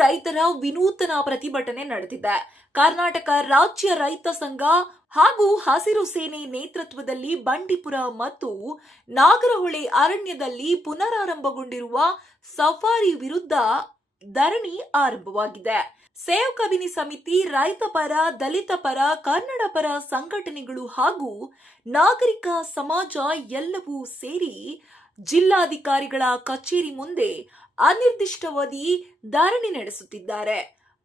ರೈತರ ವಿನೂತನ ಪ್ರತಿಭಟನೆ ನಡೆದಿದೆ. ಕರ್ನಾಟಕ ರಾಜ್ಯ ರೈತ ಸಂಘ ಹಾಗೂ ಹಸಿರು ಸೇನೆ ನೇತೃತ್ವದಲ್ಲಿ ಬಂಡೀಪುರ ಮತ್ತು ನಾಗರಹೊಳೆ ಅರಣ್ಯದಲ್ಲಿ ಪುನರಾರಂಭಗೊಂಡಿರುವ ಸಫಾರಿ ವಿರುದ್ಧ ಧರಣಿ ಆರಂಭವಾಗಿದೆ. ಸೇವ್ ಕಬಿನಿ ಸಮಿತಿ, ರೈತ ಪರ, ದಲಿತ ಪರ, ಕನ್ನಡ ಪರ ಸಂಘಟನೆಗಳು ಹಾಗೂ ನಾಗರಿಕ ಸಮಾಜ ಎಲ್ಲವೂ ಸೇರಿ ಜಿಲ್ಲಾಧಿಕಾರಿಗಳ ಕಚೇರಿ ಮುಂದೆ ಅನಿರ್ದಿಷ್ಟಾವಧಿ ಧರಣಿ ನಡೆಸುತ್ತಿದ್ದಾರೆ.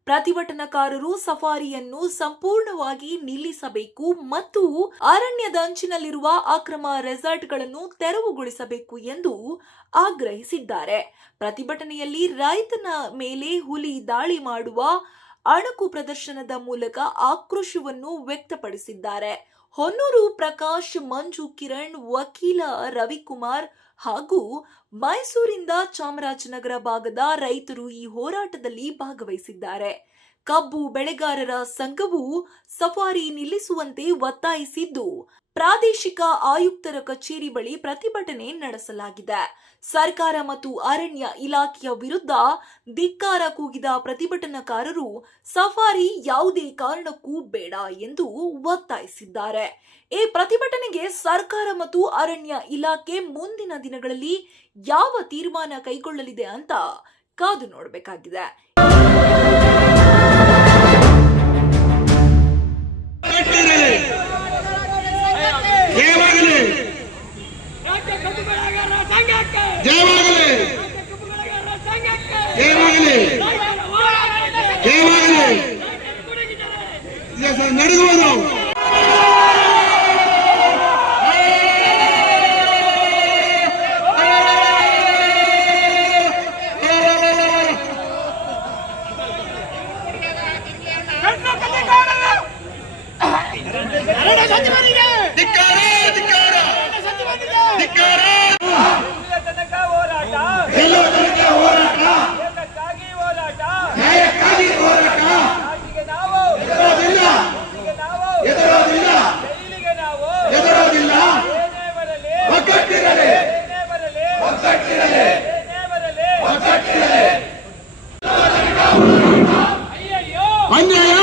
ಪ್ರತಿಭಟನಾಕಾರರು ಸಫಾರಿಯನ್ನು ಸಂಪೂರ್ಣವಾಗಿ ನಿಲ್ಲಿಸಬೇಕು ಮತ್ತು ಅರಣ್ಯದಂಚಿನಲ್ಲಿರುವ ಅಕ್ರಮ ರೆಸಾರ್ಟ್ಗಳನ್ನು ತೆರವುಗೊಳಿಸಬೇಕು ಎಂದು ಆಗ್ರಹಿಸಿದ್ದಾರೆ. ಪ್ರತಿಭಟನೆಯಲ್ಲಿ ರೈತನ ಮೇಲೆ ಹುಲಿ ದಾಳಿ ಮಾಡುವ ಅಣಕು ಪ್ರದರ್ಶನದ ಮೂಲಕ ಆಕ್ರೋಶವನ್ನು ವ್ಯಕ್ತಪಡಿಸಿದ್ದಾರೆ. ಹೊನ್ನೂರು ಪ್ರಕಾಶ್, ಮಂಜು ಕಿರಣ್, ವಕೀಲ ರವಿಕುಮಾರ್ ಹಾಗೂ ಮೈಸೂರಿಂದ ಚಾಮರಾಜನಗರ ಭಾಗದ ರೈತರು ಈ ಹೋರಾಟದಲ್ಲಿ ಭಾಗವಹಿಸಿದ್ದಾರೆ. ಕಬ್ಬು ಬೆಳೆಗಾರರ ಸಂಘವು ಸಫಾರಿ ನಿಲ್ಲಿಸುವಂತೆ ಒತ್ತಾಯಿಸಿದ್ದು, ಪ್ರಾದೇಶಿಕ ಆಯುಕ್ತರ ಕಚೇರಿ ಬಳಿ ಪ್ರತಿಭಟನೆ ನಡೆಸಲಾಗಿದೆ. ಸರ್ಕಾರ ಮತ್ತು ಅರಣ್ಯ ಇಲಾಖೆಯ ವಿರುದ್ಧ ಧಿಕ್ಕಾರ ಕೂಗಿದ ಪ್ರತಿಭಟನಾಕಾರರು ಸಫಾರಿ ಯಾವುದೇ ಕಾರಣಕ್ಕೂ ಬೇಡ ಎಂದು ಒತ್ತಾಯಿಸಿದ್ದಾರೆ. ಈ ಪ್ರತಿಭಟನೆಗೆ ಸರ್ಕಾರ ಮತ್ತು ಅರಣ್ಯ ಇಲಾಖೆ ಮುಂದಿನ ದಿನಗಳಲ್ಲಿ ಯಾವ ತೀರ್ಮಾನ ಕೈಗೊಳ್ಳಲಿದೆ ಅಂತ ಕಾದು ನೋಡಬೇಕಾಗಿದೆ. ಅನ್ಯಾಯ